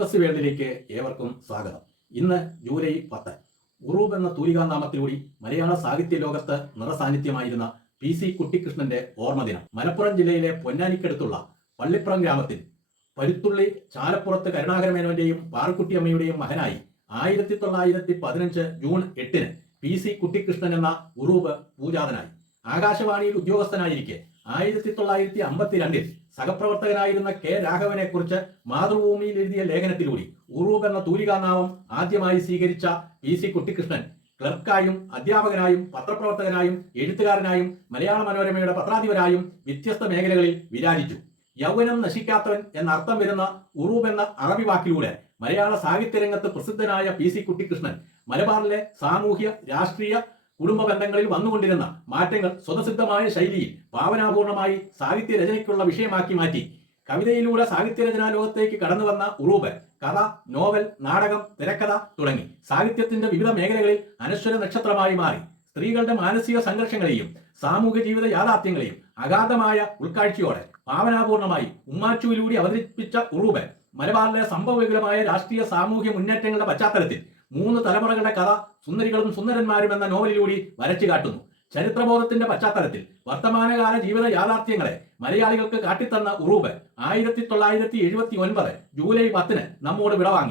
Literacy വേൾഡിലേക്ക് ഏവർക്കും സ്വാഗതം. ഇന്ന് ജൂലൈ 10. ഉറൂബ് എന്ന തൂലികാ നാമത്തിലൂടി മലയാള സാഹിത്യ ലോകത്ത് നിറസാന്നിധ്യമായിരുന്ന PC കുട്ടിക്കൃഷ്ണന്റെ ഓർമ്മദിനം. മലപ്പുറം ജില്ലയിലെ പൊന്നാനിക്കടുത്തുള്ള പള്ളിപ്പുറം ഗ്രാമത്തിൽ പരുത്തുള്ളി ചാലപ്പുറത്ത് കരുണാകരമേനോന്റെയും പാറുക്കുട്ടിയമ്മയുടെയും മകനായി 1915 ജൂൺ 8 PC കുട്ടിക്കൃഷ്ണൻ എന്ന ഉറൂബ് പൂജാതനായി. ആകാശവാണിയിൽ ഉദ്യോഗസ്ഥനായിരിക്കെ 1952 സഹപ്രവർത്തകനായിരുന്ന K രാഘവനെ കുറിച്ച് മാതൃഭൂമിയിൽ എഴുതിയ ലേഖനത്തിലൂടെ ഉറൂബ് എന്ന തൂലികാനാമം ആദ്യമായി സ്വീകരിച്ച PC കുട്ടിക്കൃഷ്ണൻ ക്ലർക്കായും അധ്യാപകനായും പത്രപ്രവർത്തകനായും എഴുത്തുകാരനായും മലയാള മനോരമയുടെ പത്രാധിപരായും വ്യത്യസ്ത മേഖലകളിൽ വിരാജിച്ചു. യൗവനം നശിക്കാത്തവൻ എന്നർത്ഥം വരുന്ന ഉറൂബ് എന്ന അറബി വാക്കിലൂടെ മലയാള സാഹിത്യരംഗത്ത് പ്രസിദ്ധനായ PC കുട്ടിക്കൃഷ്ണൻ മലബാറിലെ സാമൂഹ്യ രാഷ്ട്രീയ കുടുംബ ബന്ധങ്ങളിൽ വന്നുകൊണ്ടിരുന്ന മാറ്റങ്ങൾ സ്വതസിദ്ധമായ ശൈലിയിൽ ഭാവനാപൂർണമായി സാഹിത്യരചനയ്ക്കുള്ള വിഷയമാക്കി മാറ്റി. കവിതയിലൂടെ സാഹിത്യരചനാ ലോകത്തേക്ക് കടന്നു വന്ന ഉറൂബ് കഥ, നോവൽ, നാടകം, തിരക്കഥ തുടങ്ങി സാഹിത്യത്തിന്റെ വിവിധ മേഖലകളിൽ അനശ്വര നക്ഷത്രമായി മാറി. സ്ത്രീകളുടെ മാനസിക സംഘർഷങ്ങളെയും സാമൂഹ്യ ജീവിത യാഥാർത്ഥ്യങ്ങളെയും അഗാധമായ ഉൾക്കാഴ്ചയോടെ ഭാവനാപൂർണമായി ഉമ്മാച്ചുവിലൂടെ അവതരിപ്പിച്ച ഉറൂബ് മലബാറിലെ സംഭവവിപുലമായ രാഷ്ട്രീയ സാമൂഹ്യ മുന്നേറ്റങ്ങളുടെ പശ്ചാത്തലത്തിൽ 3 തലമുറകളുടെ കഥ സുന്ദരികളും സുന്ദരന്മാരും എന്ന നോവലിലൂടെ വരച്ചു കാട്ടുന്നു. ചരിത്രബോധത്തിന്റെ പശ്ചാത്തലത്തിൽ വർത്തമാനകാല ജീവിത യാഥാർത്ഥ്യങ്ങളെ മലയാളികൾക്ക് കാട്ടിത്തന്ന ഉറൂബ് 1979 ജൂലൈ 10 നമ്മോട് വിടവാങ്ങി.